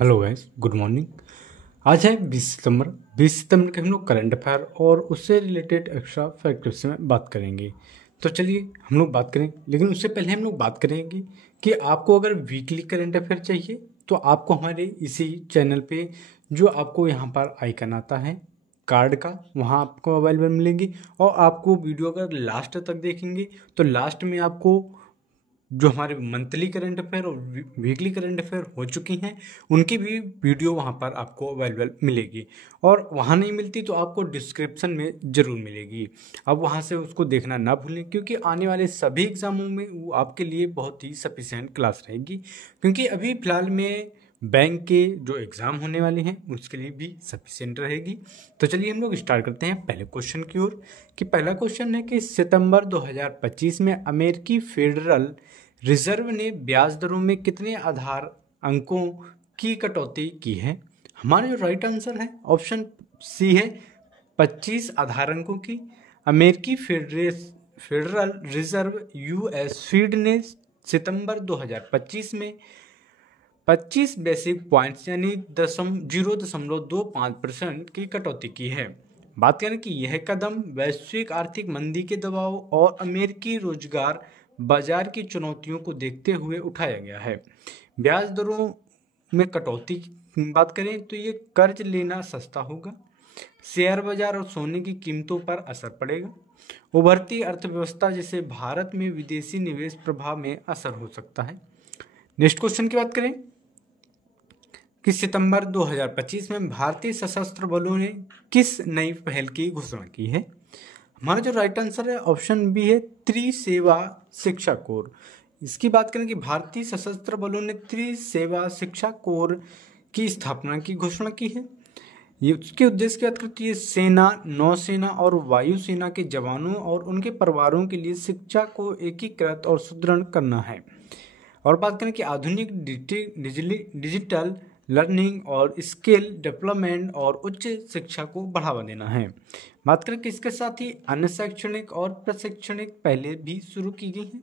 Hello guys, good morning. आज है 20 सितंबर। 20 सितंबर के हम लोग करंट अफेयर और उससे रिलेटेड एक्स्ट्रा फैक्ट्स में बात करेंगे। तो चलिए हम लोग बात करें, लेकिन उससे पहले हम लोग बात करेंगे कि आपको अगर वीकली करंट अफेयर चाहिए तो आपको हमारे इसी चैनल पे जो आपको यहाँ पर आइकन आता है कार्ड का, वहाँ आपको अवेलेबल मिलेंगी। और आपको वीडियो अगर लास्ट तक देखेंगे तो लास्ट में आपको जो हमारे मंथली करंट अफेयर और वीकली करंट अफेयर हो चुकी हैं उनकी भी वीडियो वहाँ पर आपको अवेलेबल मिलेगी। और वहाँ नहीं मिलती तो आपको डिस्क्रिप्शन में ज़रूर मिलेगी। अब वहाँ से उसको देखना ना भूलें, क्योंकि आने वाले सभी एग्ज़ामों में वो आपके लिए बहुत ही सफिशेंट क्लास रहेगी। क्योंकि अभी फ़िलहाल में बैंक के जो एग्ज़ाम होने वाले हैं उसके लिए भी सफिशेंट रहेगी। तो चलिए हम लोग स्टार्ट करते हैं पहले क्वेश्चन की ओर। कि पहला क्वेश्चन है कि सितंबर 2025 में अमेरिकी फेडरल रिजर्व ने ब्याज दरों में कितने आधार अंकों की कटौती की है? हमारा जो राइट आंसर है ऑप्शन सी है 25 आधार अंकों की। अमेरिकी फेडरल रिजर्व यूएस फीड ने सितंबर 2025 में 25 बेसिक पॉइंट्स यानी 0.25% की कटौती की है। बात करें कि यह कदम वैश्विक आर्थिक मंदी के दबाव और अमेरिकी रोजगार बाजार की चुनौतियों को देखते हुए उठाया गया है। ब्याज दरों में कटौती की बात करें तो ये कर्ज लेना सस्ता होगा, शेयर बाजार और सोने की कीमतों पर असर पड़ेगा, उभरती अर्थव्यवस्था जैसे भारत में विदेशी निवेश प्रभाव में असर हो सकता है। नेक्स्ट क्वेश्चन की बात करें कि सितंबर 2025 में भारतीय सशस्त्र बलों ने किस नई पहल की घोषणा की है? हमारा जो राइट आंसर है ऑप्शन बी है त्रिसेवा शिक्षा कोर। इसकी बात करें कि भारतीय सशस्त्र बलों ने त्रिसेवा शिक्षा कोर की स्थापना की घोषणा की है। ये उसके उद्देश्य की बात करती है सेना, नौसेना और वायुसेना के जवानों और उनके परिवारों के लिए शिक्षा को एकीकृत और सुदृढ़ करना है। और बात करें कि आधुनिक डिजिटल लर्निंग और स्किल डेवलपमेंट और उच्च शिक्षा को बढ़ावा देना है। बात करें कि इसके साथ ही अन्य शैक्षणिक और प्रशिक्षणिक पहले भी शुरू की गई हैं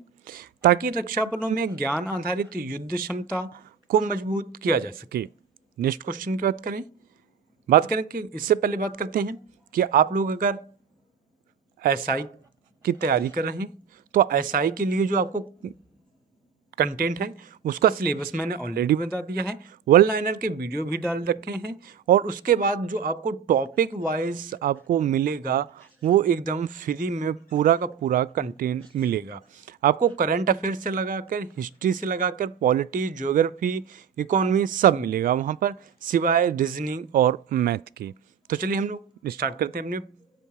ताकि रक्षा बलों में ज्ञान आधारित युद्ध क्षमता को मजबूत किया जा सके। नेक्स्ट क्वेश्चन की बात करें कि इससे पहले बात करते हैं कि आप लोग अगर एसआई की तैयारी कर रहे हैं तो एसआई के लिए जो आपको कंटेंट है उसका सिलेबस मैंने ऑलरेडी बता दिया है, वन लाइनर के वीडियो भी डाल रखे हैं। और उसके बाद जो आपको टॉपिक वाइज आपको मिलेगा वो एकदम फ्री में पूरा का पूरा कंटेंट मिलेगा। आपको करंट अफेयर से लगाकर, हिस्ट्री से लगाकर, पॉलिटी, ज्योग्राफी, इकोनॉमी सब मिलेगा वहाँ पर, सिवाय रीजनिंग और मैथ के। तो चलिए हम लोग स्टार्ट करते हैं अपने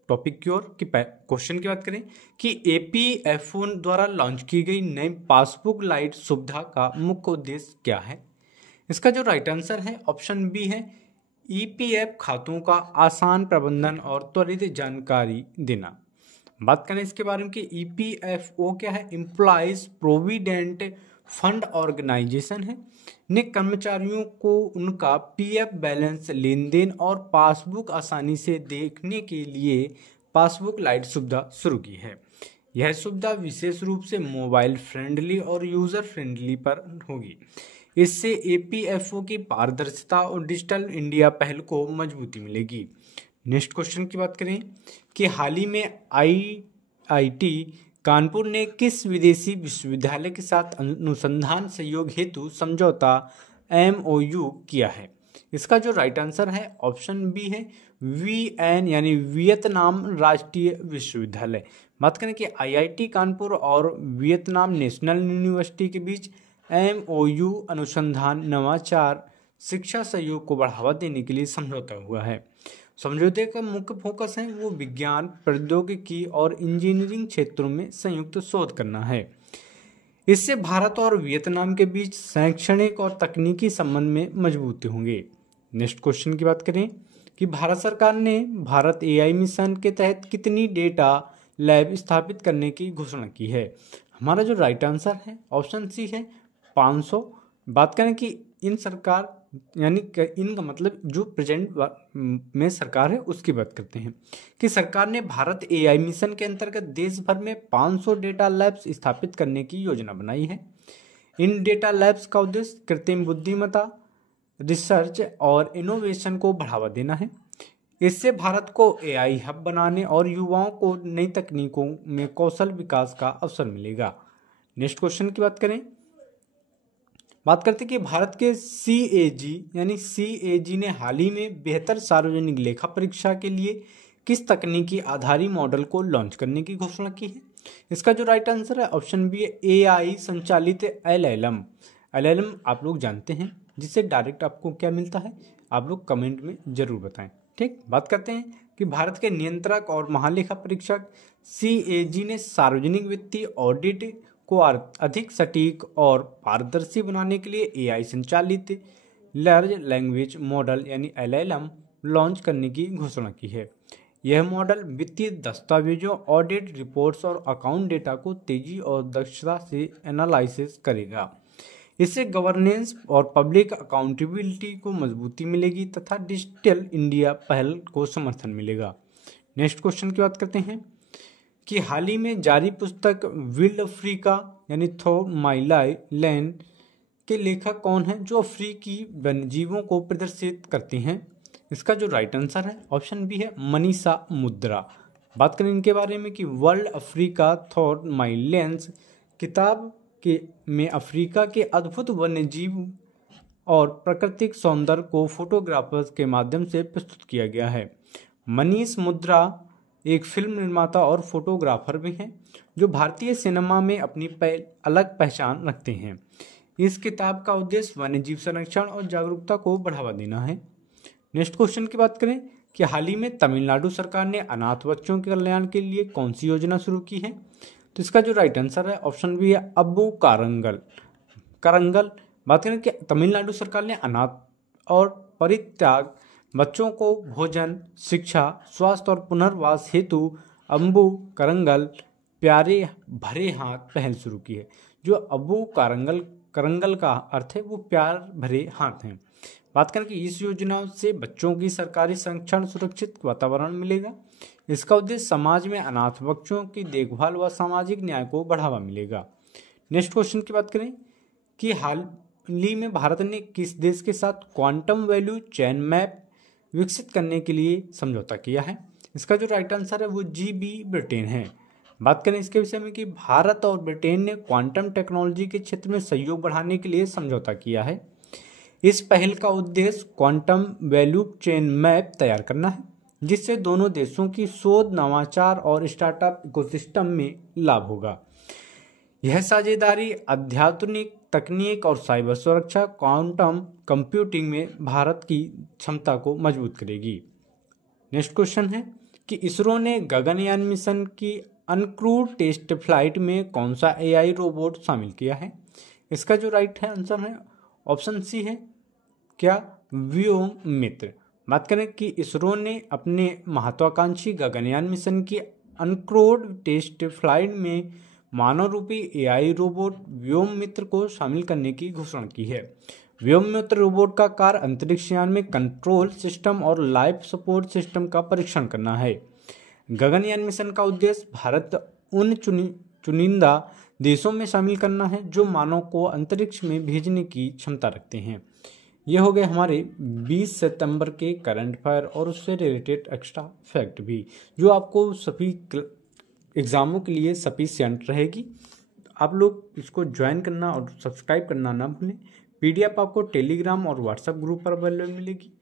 टॉपिक की ओर। कि क्वेश्चन की बात करें कि एपीएफओ द्वारा लॉन्च की गई नई पासबुक लाइट सुविधा का मुख्य उद्देश्य क्या है? इसका जो राइट आंसर है ऑप्शन बी है ईपीएफ खातों का आसान प्रबंधन और त्वरित जानकारी देना। बात करें इसके बारे में कि ईपीएफओ क्या है, एम्प्लॉयज प्रोविडेंट फंड ऑर्गेनाइजेशन है, ने कर्मचारियों को उनका पीएफ बैलेंस, लेन देन और पासबुक आसानी से देखने के लिए पासबुक लाइट सुविधा शुरू की है। यह सुविधा विशेष रूप से मोबाइल फ्रेंडली और यूजर फ्रेंडली पर होगी। इससे एपीएफओ की पारदर्शिता और डिजिटल इंडिया पहल को मजबूती मिलेगी। नेक्स्ट क्वेश्चन की बात करें कि हाल ही में आईआईटी कानपुर ने किस विदेशी विश्वविद्यालय के साथ अनुसंधान सहयोग हेतु समझौता एमओयू किया है? इसका जो राइट आंसर है ऑप्शन बी है वीएन यानी वियतनाम राष्ट्रीय विश्वविद्यालय। बात करें कि आईआईटी कानपुर और वियतनाम नेशनल यूनिवर्सिटी के बीच एमओयू अनुसंधान, नवाचार, शिक्षा सहयोग को बढ़ावा देने के लिए समझौता हुआ है। समझौते का मुख्य फोकस है वो विज्ञान, प्रौद्योगिकी और इंजीनियरिंग क्षेत्रों में संयुक्त शोध करना है। इससे भारत और वियतनाम के बीच शैक्षणिक और तकनीकी संबंध में मजबूती होंगे। नेक्स्ट क्वेश्चन की बात करें कि भारत सरकार ने भारत एआई मिशन के तहत कितनी डेटा लैब स्थापित करने की घोषणा की है? हमारा जो राइट आंसर है ऑप्शन सी है 500। बात करें कि इन सरकार यानी इनका मतलब जो प्रेजेंट में सरकार है उसकी बात करते हैं कि सरकार ने भारत एआई मिशन के अंतर्गत देश भर में 500 डेटा लैब्स स्थापित करने की योजना बनाई है। इन डेटा लैब्स का उद्देश्य कृत्रिम बुद्धिमत्ता, रिसर्च और इनोवेशन को बढ़ावा देना है। इससे भारत को एआई हब बनाने और युवाओं को नई तकनीकों में कौशल विकास का अवसर मिलेगा। नेक्स्ट क्वेश्चन की बात करते हैं कि भारत के सीएजी ने हाल ही में बेहतर सार्वजनिक लेखा परीक्षा के लिए किस तकनीकी आधारित मॉडल को लॉन्च करने की घोषणा की है। इसका जो राइट आंसर है ऑप्शन बी है एआई संचालित एलएलएम। एलएलएम आप लोग जानते हैं, जिससे डायरेक्ट आपको क्या मिलता है, आप लोग कमेंट में जरूर बताएं। ठीक, बात करते हैं कि भारत के नियंत्रक और महालेखा परीक्षक सीएजी ने सार्वजनिक वित्तीय ऑडिट को अधिक सटीक और पारदर्शी बनाने के लिए एआई संचालित लार्ज लैंग्वेज मॉडल यानी एलएलएम लॉन्च करने की घोषणा की है। यह मॉडल वित्तीय दस्तावेजों, ऑडिट रिपोर्ट्स और अकाउंट डेटा को तेजी और दक्षता से एनालिसिस करेगा। इससे गवर्नेंस और पब्लिक अकाउंटेबिलिटी को मजबूती मिलेगी तथा डिजिटल इंडिया पहल को समर्थन मिलेगा। नेक्स्ट क्वेश्चन की बात करते हैं कि हाल ही में जारी पुस्तक विल्ड अफ्रीका यानी थॉर माई लैंड के लेखक कौन है जो अफ्रीकी वन्यजीवों को प्रदर्शित करते हैं। इसका जो राइट आंसर है ऑप्शन बी है मनीषा मुद्रा। बात करें इनके बारे में कि वर्ल्ड अफ्रीका थॉर माई लैंड किताब में अफ्रीका के अद्भुत वन्यजीव और प्राकृतिक सौंदर्य को फोटोग्राफर्स के माध्यम से प्रस्तुत किया गया है। मनीष मुद्रा एक फिल्म निर्माता और फोटोग्राफर भी हैं जो भारतीय सिनेमा में अपनी अलग पहचान रखते हैं। इस किताब का उद्देश्य वन्यजीव संरक्षण और जागरूकता को बढ़ावा देना है। नेक्स्ट क्वेश्चन की बात करें कि हाल ही में तमिलनाडु सरकार ने अनाथ बच्चों के कल्याण के लिए कौन सी योजना शुरू की है। तो इसका जो राइट आंसर है ऑप्शन बी है अब्बू करंगल। बात करें कि तमिलनाडु सरकार ने अनाथ और परित्याग बच्चों को भोजन, शिक्षा, स्वास्थ्य और पुनर्वास हेतु अब्बू करंगल प्यारे भरे हाथ पहल शुरू की है। जो अब्बू करंगल का अर्थ है वो प्यार भरे हाथ हैं। बात करें कि इस योजना से बच्चों की सरकारी संरक्षण, सुरक्षित वातावरण मिलेगा। इसका उद्देश्य समाज में अनाथ बच्चों की देखभाल व सामाजिक न्याय को बढ़ावा मिलेगा। नेक्स्ट क्वेश्चन की बात करें कि हाल ही में भारत ने किस देश के साथ क्वांटम वैल्यू चेन मैप विकसित करने के लिए समझौता किया है। इसका जो राइट आंसर है वो GB ब्रिटेन है। बात करें इसके विषय में कि भारत और ब्रिटेन ने क्वांटम टेक्नोलॉजी के क्षेत्र में सहयोग बढ़ाने के लिए समझौता किया है। इस पहल का उद्देश्य क्वांटम वैल्यू चेन मैप तैयार करना है, जिससे दोनों देशों की शोध, नवाचार और स्टार्टअप इकोसिस्टम में लाभ होगा। यह साझेदारी अत्याधुनिक तकनीक और साइबर सुरक्षा, क्वांटम कंप्यूटिंग में भारत की क्षमता को मजबूत करेगी। नेक्स्ट क्वेश्चन है कि इसरो ने गगनयान मिशन की अनक्रूड टेस्ट फ्लाइट में कौन सा AI रोबोट शामिल किया है। इसका जो राइट है आंसर है ऑप्शन सी है क्या व्योम मित्र। बात करें कि इसरो ने अपने महत्वाकांक्षी गगनयान मिशन की अनक्रूड टेस्ट फ्लाइट में मानव रूपी AI रोबोट व्योम मित्र को शामिल करने की घोषणा की है। व्योम मित्र रोबोट का कार्य अंतरिक्ष यान में कंट्रोल सिस्टम और लाइफ सपोर्ट सिस्टम का परीक्षण करना है। गगनयान मिशन का उद्देश्य भारत उन चुनिंदा देशों में शामिल करना है जो मानव को अंतरिक्ष में भेजने की क्षमता रखते हैं। ये हो गए हमारे 20 सितंबर के करंट अफेयर और उससे रिलेटेड एक्स्ट्रा फैक्ट भी, जो आपको सभी एग्जामों के लिए सफिशिएंट रहेगी। आप लोग इसको ज्वाइन करना और सब्सक्राइब करना ना भूलें। PDF आपको टेलीग्राम और व्हाट्सएप ग्रुप पर अवेलेबल मिलेगी।